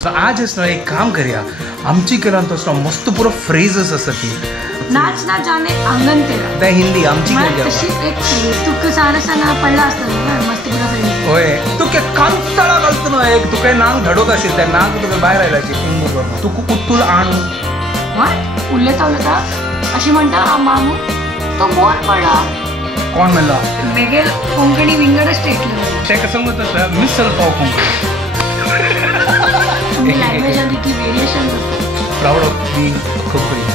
आज ना एक काम करूया आमची केला तो मस्त पुरो फ्रेजेस असतात ती नाच ना जाने अंगण तेरा त्या हिंदी आमची केली तशी एक तुक सारसा पडला असतं मस्त पुरो फ्रेज होय तू के कांतळा घालतो ना एक तू काय नांग धडोक असेल त्या नांग तुका बाहेर आयलाची तू उत्तुल आणू व्हॉट उल्लेता अशी म्हणता मामू तो मोर पडला कोण म्हणला मेगेल कोंकणी विंगड स्टेटला ते कसं म्हणतात मिसल पाव कोंकणी लँग्वेज आणि की variation proud of being Konkani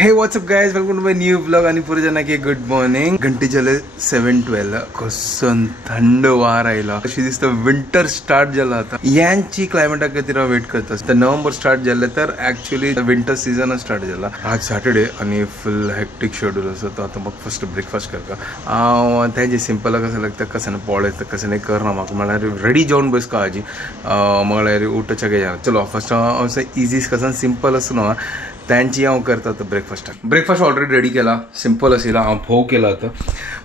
हे what's up guys welcome to my new blog आणि पुरे जना की गुड मॉर्निंग घंटी झाले 7:12 कसं थंड वार आयला अशी दिसतं विंटर स्टार्ट झाला आता यांची क्लायमेटा खातीर वेट करता तर नोव्हेंबर स्टार्ट झाले तर ऍक्च्युअली विंटर सीजन स्टार्ट झाला आज सॅटर्डे आणि फुल हेक्टिक शेड्यूल असं तर आता मग फर्स्ट ब्रेकफास्ट करता त्याची सिंपल कसं लागतं कसं नाही पळयतं कसं नाही करना म्हाका म्हळ्यार रेडी जावन बस का आजी म्हळ्यार उठच्या काय चलो फर्स्ट असं इजी कसं सिंपल असं ना त्यांची हांव करता ब्रेकफास्ट ऑलरेडी रेडी केला सिंपल आशिल्ला हांव फोव केला आता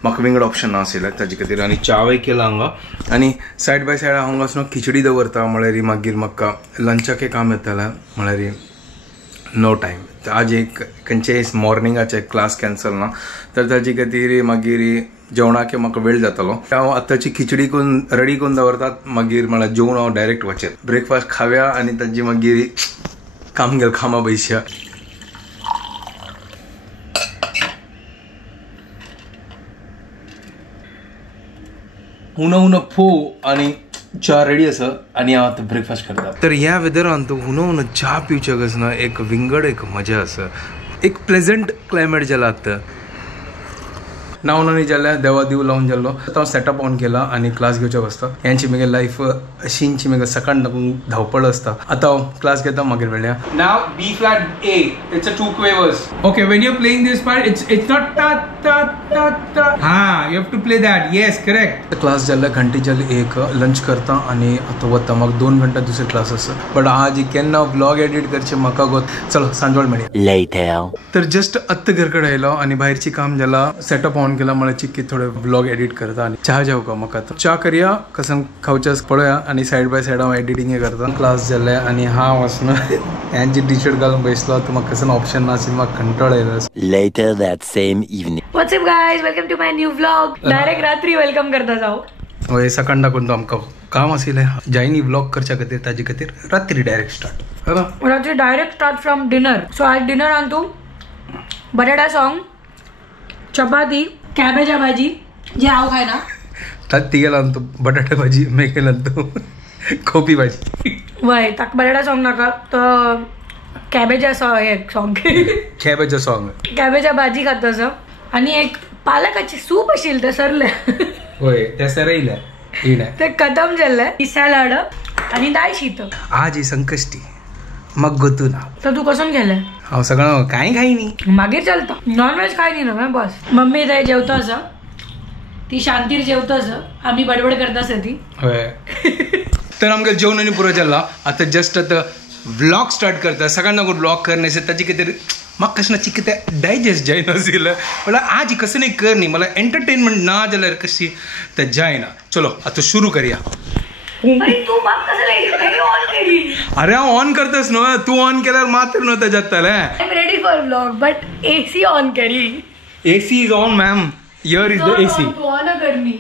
म्हाका विंगड ऑप्शन नाशिल्लें ताजे खातीर आनी चावय केला हांगा आनी सायड बाय सायड हांगा वचून खिचडी दवरता म्हळ्यार मागीर म्हाका लंचाक काम येतालें म्हळ्यार नो टायम आज एक खंयचे मॉर्निंगाचे क्लास कॅन्सल ना तर ताजे खातीर मागीर जेवणाक म्हाका वेळ जातालो हांव आतांची खिचडी करून रेडी करून दवरतात मागीर म्हळ्यार जेवण हांव डायरेक्ट वचेत ब्रेकफास्ट खाव्या आनी ताजी मागीर काम गेल खामा बैश्या उन फोव आणि च्या रेडी आसा आणि हांव आतां ब्रेकफास्ट करता तर ह्या वेदरान तूं उन च्या पिवच्याक आसना एक विंगड एक मजा आसा एक प्लेजंट क्लायमेट जाला आतां नावनानी जाल्यार देवा दिव लावून जाल्लो आतां सेटअप ऑन केला आणि क्लास घेवच्या बसता यांची मगे लायफ अशींची मगे सकाळ लागून धांवपळ आसता आतां हांव क्लास घेता मागीर वेळ्या नाव B flat A it's a two quavers okay when you are playing this part it's not ता ता ता ता हां you have to play that yes correct class जाल्यार घंटी जाली एक लंच करता आणि आतां वता म्हाका 2 घंटा दुसरे क्लास आसा बट आज केन्ना व्लॉग एडिट करचे म्हाका गोत चलो सांजोळ मेळया तर जस्ट आत्तां घर कडेन आयलो आणि भायरची काम जाला सेटअप ऑन केला मला चिक्की थोडे ब्लॉग एडिट करता आणि चहा जेव का म्हाका च्या करूया कसं खावच्या पळोवया आणि सायड बाय सायड हांव एडिटींग करता क्लास जाले आणि हांव वचून यांची टी शर्ट घालून बसलो तर म्हाका कसं ऑप्शन नाशिल्लें म्हाका कंटाळ येयलो later that same evening what's up guys welcome to my new vlog direct रात्री वेलकम करता जाऊ होय सकाळ दाखवून तो आमकां काम आशिल्लें जायनी व्लॉग करच्या खातीर ताजे खातीर रात्री डायरेक्ट स्टार्ट रात्री direct start from dinner so आज डिनर आणतो बटाटा सॉंग चपाती कॅबेजा भाजी जे हांव खायना ती गेला तो बटाटा भाजी मी केला तो खोपी भाजी वय ताका बटाटा सॉंग नाका तर कॅबेजा सॉंग कॅबेजा भाजी खाता असं आणि एक पालकाची सूप आशिल्लें ते सरलें होय ते सरयलें ते खतम जाल्लें सॅलड आणि दाळ शीत आज ही संकष्टी मग गोतू ना तर तू कसं गेलें हांव सगळं कांय खायनी मागीर चलता नॉनव्हेज खाय न्ही ना बस मम्मी थंय जेवता आसा ती शांतीर जेवता आसा आमी बडबड करता आसा ती होय तर आमकां जेवण आनी पुरो जाल्ला आतां जस्ट आतां व्लॉग स्टार्ट करता सकाळ लागून व्लॉग करणे ताजे खातीर म्हाका कशें ना चिक्क तें डायजेस्ट जायना आशिल्लें म्हळ्यार आज कसं नाही कर न्ही मला एंटरटेनमेंट ना जाल्यार कशी तें जायना चलो आतां सुरू करया अरे हांव ऑन करतास न्हू तू ऑन केल्यार मात्र न्हू तें जातलें I am ready for vlog but AC on करी AC is on ma'am here is the AC तू ऑन कर मी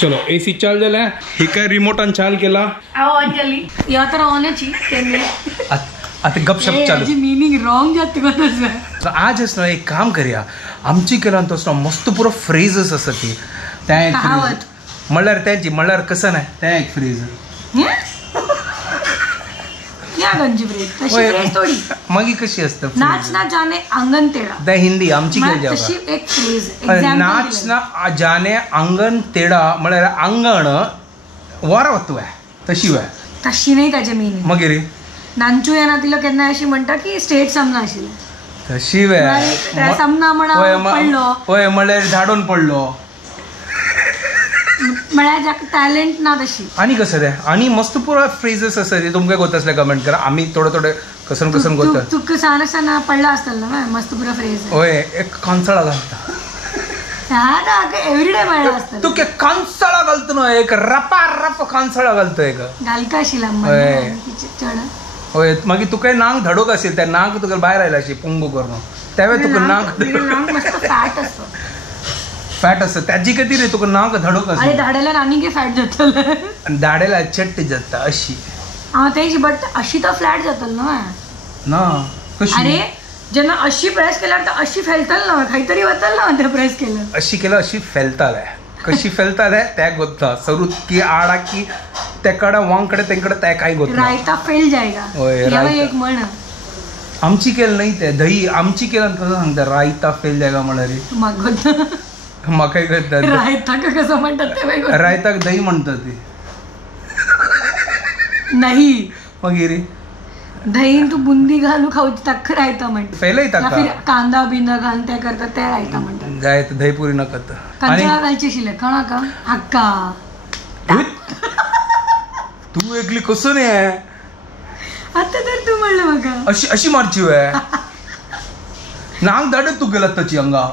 चलो एसी चाल जालें ही काय रिमोटान चाल केला हांव ऑन केली ह्यो तर ऑनची आता गपशप चालू मीनिंग रॉंग जात तुका आज ना एक काम करूया आमची केला तो मस्त पुरो फ्रेजेस आसा ती त्या म्हळ्यार त्यांची म्हळ्यार कसं नाही त्या एक फ्रेज मागी कशी असतं नाच ना जाने अंगण तेरा त्या हिंदी आमची एक फ्रेज नाच ना जाने अंगण तेडा म्हळ्यार अंगण वर वतू तशी वय तशी नाही त्याचे मीनिंग मागीर नांचू येना तिला केन्ना अशी म्हणटा की स्टेट सामना आशिल्लें तशी वय सामना म्हणा पडलो होय म्हळ्यार झाडून पडलो म्हळ्यार टॅलेंट ना तशी. आणि कसं रे आणि मस्त पुरा फ्रेजेस आसा रे तुमकां गोत असले कमेंट करा आम्ही थोडे कसन गोता. तुका सांगना पडला असताना ना मस्त पुरा फ्रेज. होय एक कांसळा घालता एव्हरीडे म्हणला असतं. तू कांसळा घालतो ना एक रप कांसळा घालतो एक घालका आशिला चढ. होय मागीर तुका नांग धडोक असेल त्या नांग तुका भायर आयला अशी पुंगू करून त्यावेळी तुका नांग मस्त फॅट असतो. फॅट असतं त्याची किती रे तुका नांग धडोक अरे धाडेला आनी फॅट जातलं आणि दाडेला चट्ट जाता अशी. हा तेच बट अशी तर फ्लॅट जातल ना कशी. अरे जेन्ना अशी प्रेस केल्यार तर अशी फेलतल ना काहीतरी वतल ना ते प्रेस केलं अशी केलं अशी फेलताले कशी फेलताले त्या गोत्ता सरूत की आडा की त्याकडे वांकडे तेंकडे त्या काय गोत रायता फेल जायगा एक म्हण आमची केलं नाही ते दही आमची केलं कसं सांगता रायता फेल जायगा म्हणा रे म्हाका करतात रायता का कसं म्हणतात ते रायताक दही म्हणतात ते नाही मागीर दही तू बुंदी घालू खाऊची तक्क रायता म्हणतात. फेलय ताका कांदा बिंदा घालून त्या करतात त्या रायता म्हणतात. गाय दही पुरी न करता कंटाळा घालची शिले कळा का हक्का तू एकली कसं नाही आहे आता तर तू म्हणलं बघा अशी अशी मारची वय नांग दाडत तू गेला त्याची अंगा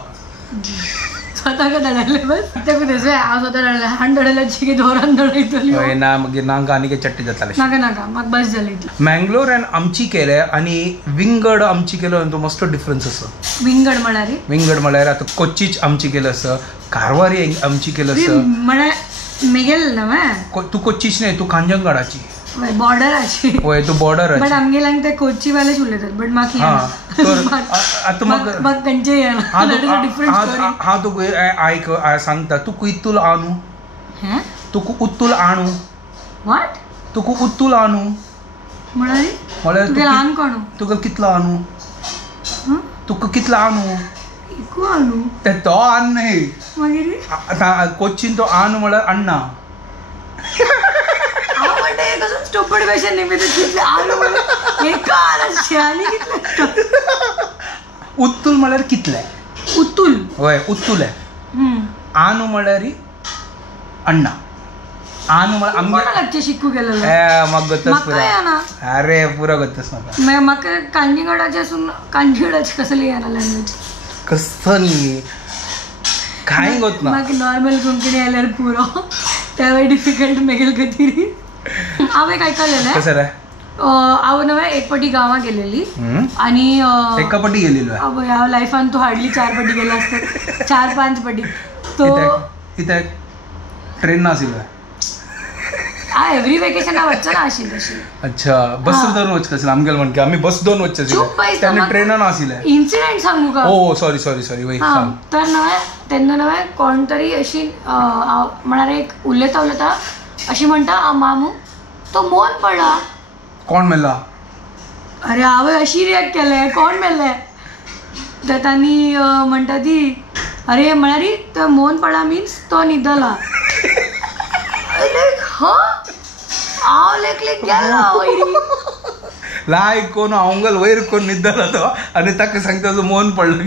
स्वतः का दडायला बस ते कुठेच हांव स्वतः दडायला हाण दडायला की धोरण दडयतली ना मागीर नांग आनी काही चट्टी जाताले नाका म्हाका बस जाली. मँगलोर आनी आमची केले आणि विंगड आमची केलो तो मस्त डिफरन्स आसा. विंगड म्हळ्यार विंगड म्हळ्यार आतां कोच्चीच आमची केलं असं कारवारी आमची केलं असं म्हळ्यार मेगेल ना तू कोच्चीच नाही तू कांजंगाडाची बॉर्डराची होय तू बॉर्डर बट आमगेलांक ते कोच्चीवालेच उलयतात बट म्हाका आता म्हाका खंयचे हा तू आयक सांगता तू इतूल आणू तुका उत्तूल आणू वाट तुका उत्तूल आणू म्हळ्यार ल्हान कोण तुका कितलो आणू तुका कितलो आणू एकू आणू ते तो आण नाही मागीर कोच्चीन तो आणू म्हळ्यार अण्णा स्टुपिड क्वेश्चन नाही कितले आणू एका आनी कितले उत्तूल म्हळ्यार कितले उत्तूल होय उत्तूल आहे आणू म्हळ्यार अण्णा आणू म्हळ्यार लागचे शिकू गेलेलो म्हाका गतच अरे पुरा गतच नाका म्हाका कांजीगडाचे असून कांजीगडाची कसली येना लँग्वेज कसं नी काय गोत ना म्हाका नॉर्मल कोंकणी आल्यार पुरो त्यावेळी डिफिकल्ट मेगेल कधी हांव एक आयकलेलें कसं रे हांव नव्हे एक फावटी गांवां गेलेली आनी एका फावटी गेलेलो हांव लायफान तूं हार्डली 4 फावटी गेला आसता 4-5 फावटी तो कित्याक ट्रेन नाशिल्लो एवरी वेकेशन हांव वचना आशिल्ली तशी. अच्छा बस दोन वचचे आशिल्ले आमगेले म्हणके आमी बस दोन वचचे आशिल्ले तेन्ना ट्रेनान आशिल्ले. इन्सिडेंट सांगू का ओ सॉरी वय तर नव्हे तेन्ना नव्हे कोण तरी अशी म्हळ्यार एक उलयता अशी म्हणटा मामू तो मोन पडला. कोण मेला अरे हांव अशी रिएक्ट केलें कोण मेल्ले तर तांणी म्हणटा ती अरे म्हळ्यार तो मोन पडला मिन्स तो न्हिदला. हांव लेकलेक गेलो लायक कोण अवंगल वयर कोण न्हिदला तो आनी ताका सांगता तुजो मोन पडलो.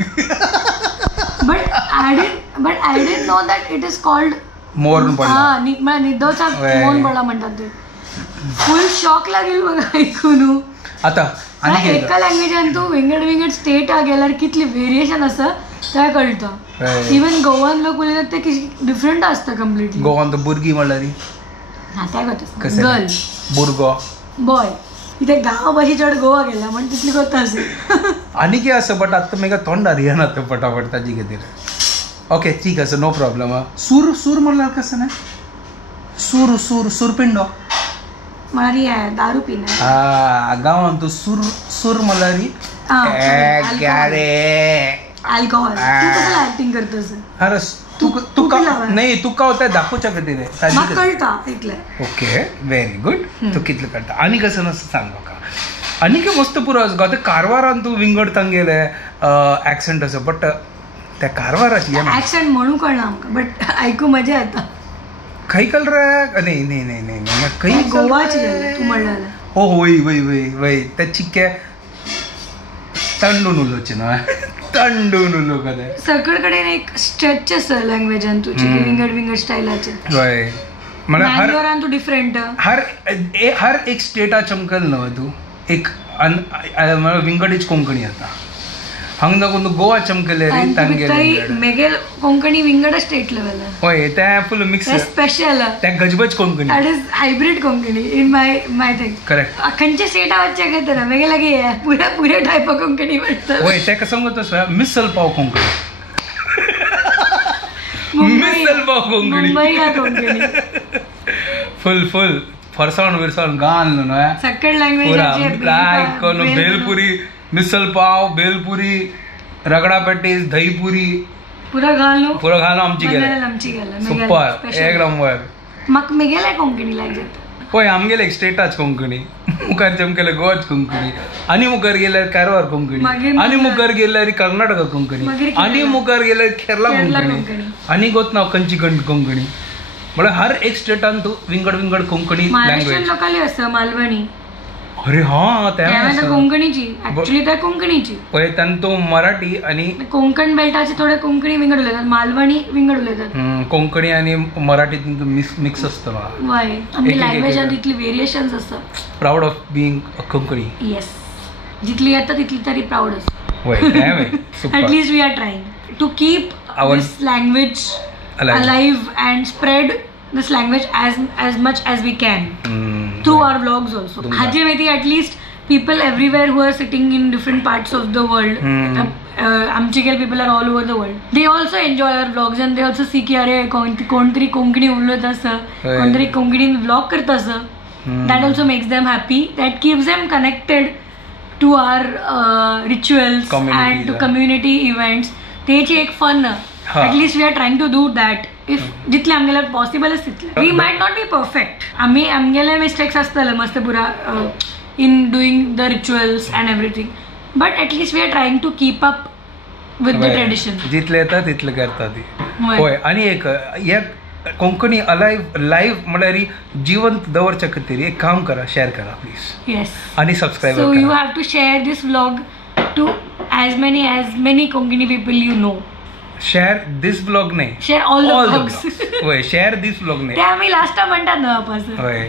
But I didn't know that it is called मोन पडला. न्हिदोचा मोन पडला म्हणटात ते. फुल शॉक लागेल बघा ऐकून. आता एका लँग्वेजान तूं विंगड स्टेट गेल्यार कितली वेरिएशन आसा तें कळटा. इवन गोवान लोक उलयतात ते डिफरंट आसता कम्प्लिटली. गोवान तो भुरगीं म्हणल्यार गर्ल भुरगो बॉय इथे गांव भाजी चड गोवा गेला म्हण तितली कोता असेल आनी कितें आसा बट आतां म्हाका तोंडार येना तो फटाफट ताजे खातीर. ओके ठीक आसा नो प्रॉब्लम. सूर म्हणल्यार कसं ना सूरपिंडो म्हळ्यार दारू पिना गांवांत तूं सूर म्हणल्यार अल्कोहोल. तू कसं ऍक्टिंग करतस अरे तुका नाही तुका ते दाखोवच्या खातीर म्हाका कळटा इतलें. ओके व्हेरी गुड तू कितलें कळटा. आनी कसं नासता सांग म्हाका आनी कितें मस्त पुरो आसा गो. ते कारवारान तूं विंगड थंग गेले एक्सेंट आसा बट त्या कारवाराची एक्सेंट म्हणू कळना आमकां बट आयकू मजा येता. खंय कल रे नाही खंय गोवाची तूं म्हणलें हो वय ते चिक्के तंडून उलोवचे न्हय तंडून उलोवं कदें सगळे कडेन एक स्ट्रेच आसा लँग्वेजान तुजी विंगड स्टायलाचे. हय मला तू डिफरंट हर एक स्टेटा चमकल न्हू तू एक विंगडीच कोंकणी आता हांग दाखोवन गोवा चमकले रे तांगेले मेगेल कोंकणी विंगड स्टेट लेवल होय ते फुल मिक्स स्पेशल ते गजबज Konkani that is hybrid Konkani in my thing correct खंयचे स्टेटा वच्चे घेता ना मेगे लागी पुरे टायप कोंकणी म्हणतात होय ते कसं म्हणतो मिसल पाव कोंकणी मिसल पाव कोंकणी कोंकणी फुल फरसाण गान न्हू सक्कड लँग्वेज भेलपुरी मिसल पाव भेलपुरी रगडा पॅटीस दहीपुरी पुरा घालून आमची गेले सुपर एक नंबर म्हाका मेगेले कोंकणी लायक जाता होय आमगेले एक स्टेटाच कोंकणी मुखार चमकेले गोवाच कोंकणी आनी मुखार गेल्यार कारवार कोंकणी आनी मुखार गेल्यार कर्नाटका कोंकणी आनी मुखार गेल्यार केरला कोंकणी आनी गोत खंयची कोंकणी म्हळ्यार हर एक स्टेटान तूं विंगड कोंकणी लँग्वेज लोकाली आसा मालवणी अरे हा त्या कोंकणीची ऍक्च्युअली त्या कोंकणीची पळय तांत तूं मराठी आनी कोंकण बेल्टाचे थोडे कोंकणी विंगड उलयतात मालवणी विंगड उलयतात कोंकणी आनी मराठी मिक्स आसता वय आमची लँग्वेजान तितली वेरिएशन्स आसता proud of being a Konkani yes जितली येता तितली तरी प्राऊड आसता वय at least we are trying to keep this language alive and spread this language as much as we can through our vlogs also. Haje Meti, at least people everywhere who are sitting in different parts of the world, Amchikal people are all over the world. They also enjoy our vlogs and they also see ki are kontri konkani ulot asa, kontri konkani vlog karta asa. That also makes them happy. That keeps them connected to our rituals and to community events. Techi ek fun. At least we are trying to do that. If जितले आमगेले possible is title. We might not be perfect. आमगेले mistakes आसतले मस्त पुरा in doing the rituals and everything. But at least we are trying to keep up with the tradition. जितले येता तितले करता ती. होय आणि एक कोंकणी लाईव्ह म्हळ्यार जिवंत दवरच्या खातीर एक काम करा शेअर करा प्लीज. Yes. आणि सबस्क्राईब करा. So you have to share this vlog to as many Konkani people you know. Share this blog नाही शेअर ऑल द ब्लॉग्स होय शेअर दिस ब्लॉग नाही ते आम्ही लास्ट टाइम म्हणतात ना वापस होय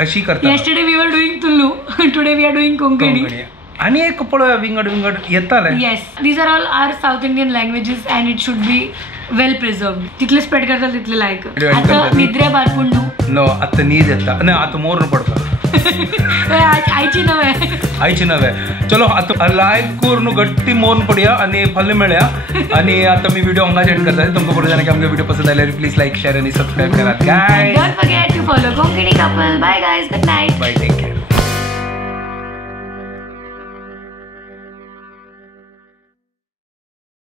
अशी करतात yesterday we were doing Tulu today we are doing Konkani आणि एक पळय विंगड येताले yes these are all our South Indian languages and it should be well preserved title spread करतात तितले लायक आता निद्रे बारपुंडू नो आता नीद येता आणि आता मोर पडता आईची नवे चलो आता लायक करून गट्टी मोन पडया आणि फल मेळया आणि आता मी व्हिडिओ हांगा एंड करता तुमकां बरो जाल्यार आमगे व्हिडिओ पसंद आल्यार प्लीज लाईक शेअर आणि सबस्क्राईब करा guys don't forget to follow Konkani couple bye guys good night bye take care